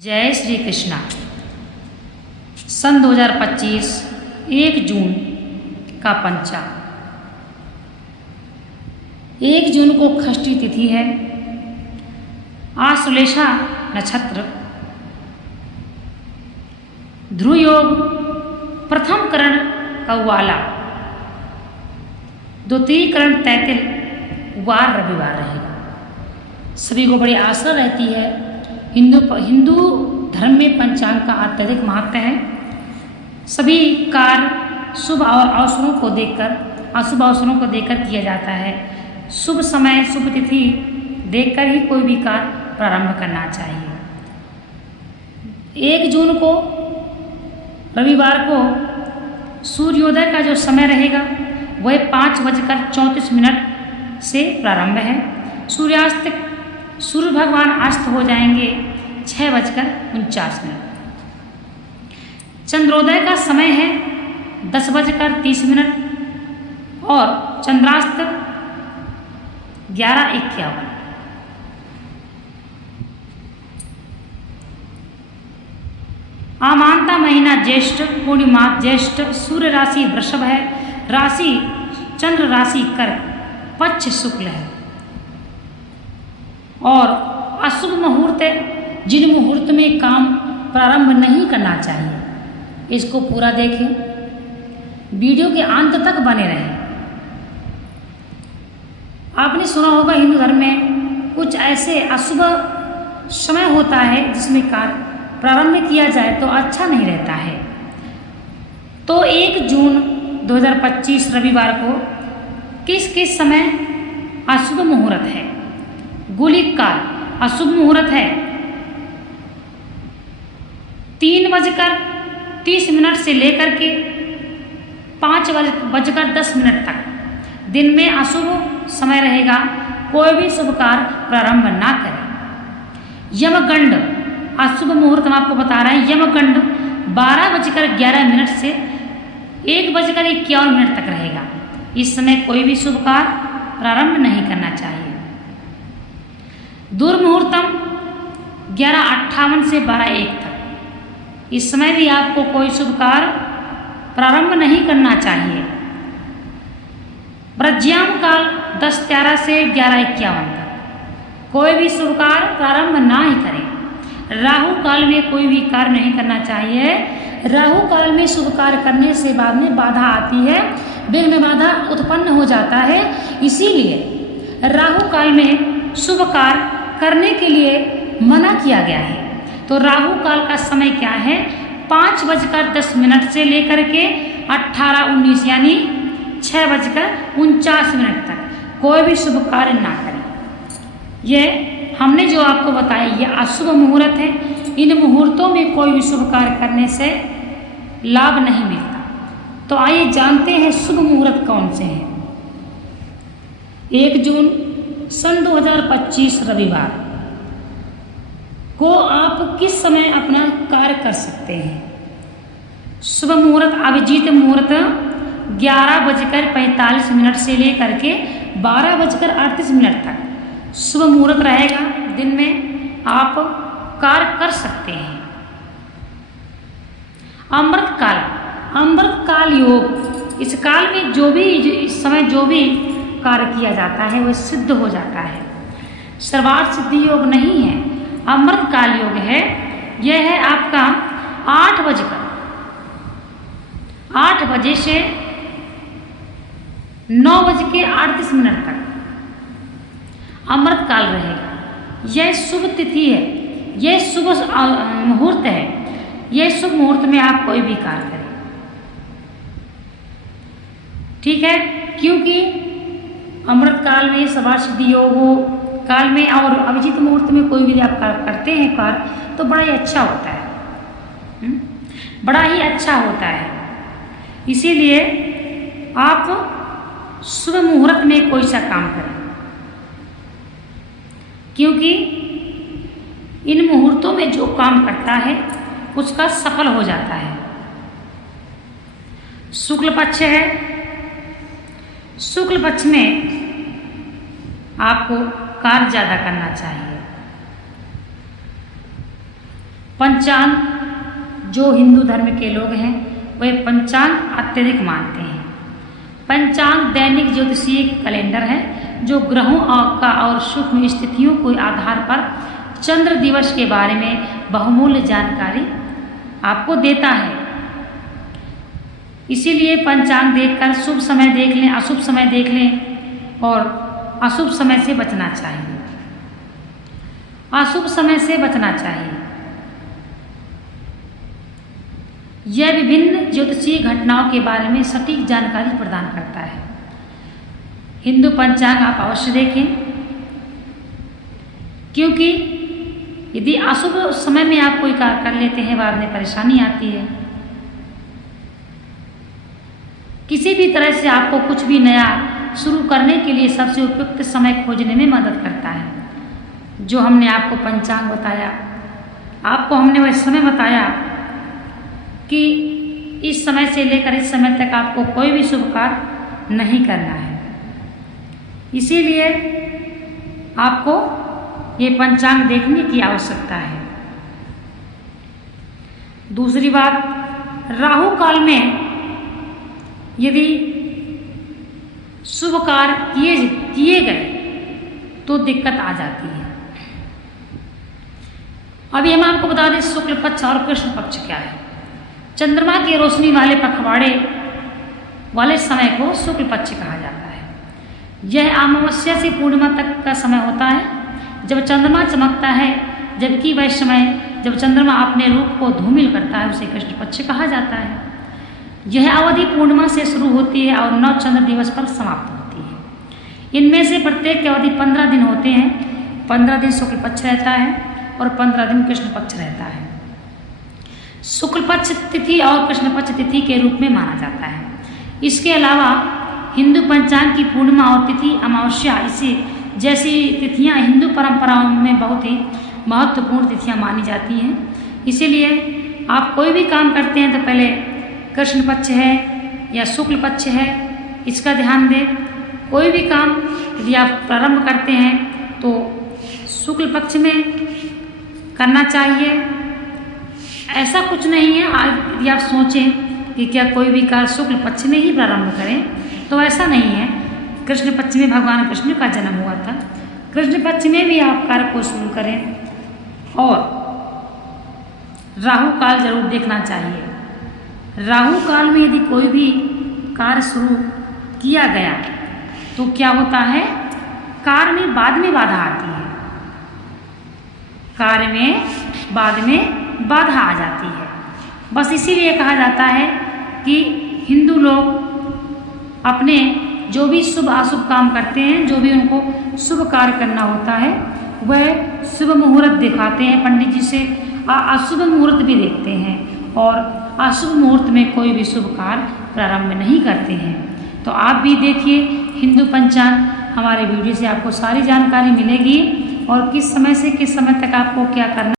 जय श्री कृष्णा। सन 2025 1 जून का पंचांग। 1 जून को षष्ठी तिथि है। आश्लेषा नक्षत्र, ध्रुव योग, प्रथम करण कौवाला, द्वितीय करण तैतिल, वार रविवार रहेगा। सभी को बड़ी आशा रहती है। हिंदू धर्म में पंचांग का अत्यधिक महत्व है। सभी कार्य शुभ और अवसरों को देखकर, अशुभ अवसरों को देखकर किया जाता है। शुभ समय, शुभ तिथि देखकर ही कोई भी कार्य प्रारंभ करना चाहिए। 1 जून को रविवार को सूर्योदय का जो समय रहेगा वह 5:34 से प्रारंभ है। सूर्यास्त, सूर्य भगवान अस्त हो जाएंगे 6:49। चंद्रोदय का समय है 10:30 और चंद्रास्त 11:51। आमांता महीना ज्येष्ठ, पूर्णिमा ज्येष्ठ, सूर्य राशि वृषभ है, राशि चंद्र राशि कर्क, पक्ष शुक्ल है। और अशुभ मुहूर्त है, जिन मुहूर्त में काम प्रारंभ नहीं करना चाहिए। इसको पूरा देखें, वीडियो के अंत तक बने रहें। आपने सुना होगा हिंदू धर्म में कुछ ऐसे अशुभ समय होता है जिसमें कार्य प्रारंभ किया जाए तो अच्छा नहीं रहता है। तो 1 जून 2025 रविवार को किस किस समय अशुभ मुहूर्त है? गुलिक काल अशुभ मुहूर्त है 3:30 से लेकर के 5:10 तक दिन में अशुभ समय रहेगा। कोई भी शुभ कार्य प्रारंभ ना करें। यमगंड अशुभ मुहूर्त हम आपको बता रहे हैं। यमगंड 12:11 से 1:51 तक रहेगा। इस समय कोई भी शुभ कार्य प्रारंभ नहीं करना चाहिए। दुर्मुहूर्तम 11:58 से 12:01 तक। इस समय भी आपको कोई शुभ कार्य प्रारंभ नहीं करना चाहिए। प्रज्ञाम काल 10:13 से 11:51 तक। कोई भी शुभ कार्य प्रारंभ ना ही करें। राहु काल में कोई भी कार्य नहीं करना चाहिए। राहु काल में शुभ कार्य करने से बाद में बाधा आती है, विघ्न बाधा उत्पन्न हो जाता है। इसीलिए राहु काल में शुभ कार्य करने के लिए मना किया गया है। तो राहु काल का समय क्या है? 5:10 से लेकर के 18:19 यानी 6:49 तक कोई भी शुभ कार्य ना करें। यह हमने जो आपको बताया ये अशुभ मुहूर्त है। इन मुहूर्तों में कोई भी शुभ कार्य करने से लाभ नहीं मिलता। तो आइए जानते हैं शुभ मुहूर्त कौन से हैं। 1 जून सन 2025 रविवार को आप किस समय अपना कार्य कर सकते हैं? शुभ मुहूर्त अभिजीत मुहूर्त 11:45 से लेकर के 12:38 तक शुभ मुहूर्त रहेगा। दिन में आप कार्य कर सकते हैं। अमृत काल, अमृत काल योग, इस काल में इस समय जो भी कार्य किया जाता है वह सिद्ध हो जाता है। सर्वार्थ सिद्धि योग नहीं है, अमृत काल योग है। यह है आपका 8 बजे से 9:38 तक अमृत काल रहेगा। यह शुभ तिथि है, यह शुभ मुहूर्त है। यह शुभ मुहूर्त में आप कोई भी कार्य करें, ठीक है। क्योंकि अमृत काल में सर्वार्थ सिद्धि योग हो काल में और अभिजीत मुहूर्त में कोई भी आप कार्य करते हैं कार्य तो बड़ा ही अच्छा होता है, बड़ा ही अच्छा होता है। इसीलिए आप शुभ मुहूर्त में कोई सा काम करें, क्योंकि इन मुहूर्तों में जो काम करता है उसका सफल हो जाता है। शुक्ल पक्ष है, शुक्ल पक्ष में आपको कार्य ज़्यादा करना चाहिए। पंचांग जो हिंदू धर्म के लोग हैं वे पंचांग अत्यधिक मानते हैं। पंचांग दैनिक ज्योतिषीय कैलेंडर है जो ग्रहों का और सूक्ष्म स्थितियों के आधार पर चंद्र दिवस के बारे में बहुमूल्य जानकारी आपको देता है। इसीलिए पंचांग देखकर शुभ समय देख लें, अशुभ समय देख लें और अशुभ समय से बचना चाहिए। अशुभ समय से बचना चाहिए। यह विभिन्न ज्योतिषीय घटनाओं के बारे में सटीक जानकारी प्रदान करता है। हिंदू पंचांग आप अवश्य देखें, क्योंकि यदि अशुभ समय में आप कोई कार्य कर लेते हैं बाद में परेशानी आती है। किसी भी तरह से आपको कुछ भी नया शुरू करने के लिए सबसे उपयुक्त समय खोजने में मदद करता है। जो हमने आपको पंचांग बताया, आपको हमने वह समय बताया कि इस समय से लेकर इस समय तक आपको कोई भी शुभ कार्य नहीं करना है। इसीलिए आपको ये पंचांग देखने की आवश्यकता है। दूसरी बात, राहु काल में यदि शुभ कार्य किए गए तो दिक्कत आ जाती है। अभी हम आपको बता दें शुक्ल पक्ष और कृष्ण पक्ष क्या है। चंद्रमा की रोशनी वाले पखवाड़े वाले समय को शुक्ल पक्ष कहा जाता है। यह अमावस्या से पूर्णिमा तक का समय होता है जब चंद्रमा चमकता है, जबकि वह समय जब चंद्रमा अपने रूप को धूमिल करता है उसे कृष्ण पक्ष कहा जाता है। यह अवधि पूर्णिमा से शुरू होती है और 9 चंद्र दिवस पर समाप्त होती है। इनमें से प्रत्येक की अवधि 15 दिन होते हैं। 15 दिन शुक्ल पक्ष रहता है और 15 दिन कृष्ण पक्ष रहता है। शुक्ल पक्ष तिथि और कृष्ण पक्ष तिथि के रूप में माना जाता है। इसके अलावा हिंदू पंचांग की पूर्णिमा और तिथि अमावस्या इसी जैसी तिथियां हिंदू परंपराओं में बहुत ही महत्वपूर्ण तिथियां मानी जाती हैं। इसीलिए आप कोई भी काम करते हैं तो पहले कृष्ण पक्ष है या शुक्ल पक्ष है इसका ध्यान दें। कोई भी काम यदि आप प्रारंभ करते हैं तो शुक्ल पक्ष में करना चाहिए। ऐसा कुछ नहीं है यदि आप सोचें कि क्या कोई भी कार्य शुक्ल पक्ष में ही प्रारंभ करें, तो ऐसा नहीं है। कृष्ण पक्ष में भगवान कृष्ण का जन्म हुआ था, कृष्ण पक्ष में भी आप कार्य को शुरू करें। और राहु काल जरूर देखना चाहिए। राहु काल में यदि कोई भी कार्य शुरू किया गया तो क्या होता है, कार्य में बाद में बाधा आती है। कार्य में बाद में बाधा आ जाती है। बस इसीलिए कहा जाता है कि हिंदू लोग अपने जो भी शुभ अशुभ काम करते हैं, जो भी उनको शुभ कार्य करना होता है, वह शुभ मुहूर्त दिखाते हैं पंडित जी से, अशुभ मुहूर्त भी देखते हैं और अशुभ मुहूर्त में कोई भी शुभ कार्य प्रारंभ नहीं करते हैं। तो आप भी देखिए हिंदू पंचांग, हमारे वीडियो से आपको सारी जानकारी मिलेगी और किस समय से किस समय तक आपको क्या करना